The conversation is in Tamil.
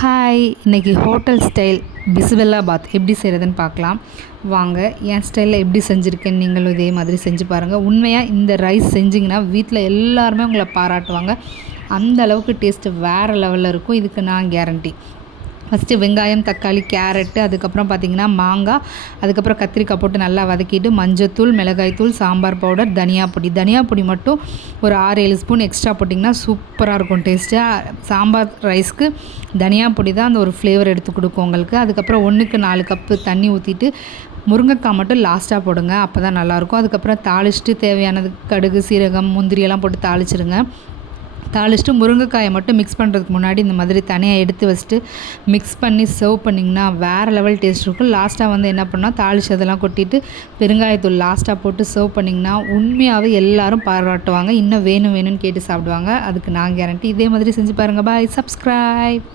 ஹாய், இன்றைக்கி ஹோட்டல் ஸ்டைல் பிஸ்பெல்லா பாத் எப்படி செய்கிறதுன்னு பார்க்கலாம் வாங்க. என் ஸ்டைலில் எப்படி செஞ்சுருக்கேன்னு நீங்களும் இதே மாதிரி செஞ்சு பாருங்கள். உண்மையாக இந்த ரைஸ் செஞ்சிங்கன்னா வீட்டில் எல்லாருமே உங்களை பாராட்டுவாங்க. அந்த அளவுக்கு டேஸ்ட்டு வேறு லெவலில் இருக்கும். இதுக்கு நான் கேரண்டி. ஃபஸ்ட்டு வெங்காயம், தக்காளி, கேரட்டு, அதுக்கப்புறம் பார்த்திங்கன்னா மாங்காய், அதுக்கப்புறம் கத்திரிக்காய் போட்டு நல்லா வதக்கிட்டு மஞ்சத்தூள், மிளகாய்த்தூள், சாம்பார் பவுடர், தனியா பொடி மட்டும் ஒரு 6-7 ஸ்பூன் எக்ஸ்ட்ரா போட்டிங்கன்னா சூப்பராக இருக்கும் டேஸ்ட்டு. சாம்பார் ரைஸ்க்கு தனியா பொடி தான் அந்த ஒரு ஃப்ளேவர் எடுத்து கொடுக்கும் உங்களுக்கு. அதுக்கப்புறம் 1க்கு 4 கப்பு தண்ணி ஊற்றிட்டு முருங்கைக்காய் மட்டும் லாஸ்ட்டாக போடுங்க, அப்போ தான் நல்லாயிருக்கும். அதுக்கப்புறம் தாளிச்சிட்டு தேவையானது கடுகு, சீரகம், முந்திரியெல்லாம் போட்டு தாளிச்சிடுங்க. தாளிச்சிட்டு முருங்கைக்காயை மட்டும் மிக்ஸ் பண்ணுறதுக்கு முன்னாடி இந்த மாதிரி தனியாக எடுத்து வச்சுட்டு மிக்ஸ் பண்ணி சர்வ் பண்ணிங்கன்னா வேறு லெவல் டேஸ்ட் இருக்கும். லாஸ்ட்டாக வந்து என்ன பண்ணால் தாளிச்சதெல்லாம் கொட்டிட்டு பெருங்காயத்தூள் லாஸ்ட்டாக போட்டு சர்வ் பண்ணிங்கன்னா உண்மையாகவே எல்லோரும் பாராட்டுவாங்க. இன்னும் வேணும்னு கேட்டு சாப்பிடுவாங்க. அதுக்கு நான் கேரண்டி. இதே மாதிரி செஞ்சு பாருங்கள். பாய். சப்ஸ்கிரைப்.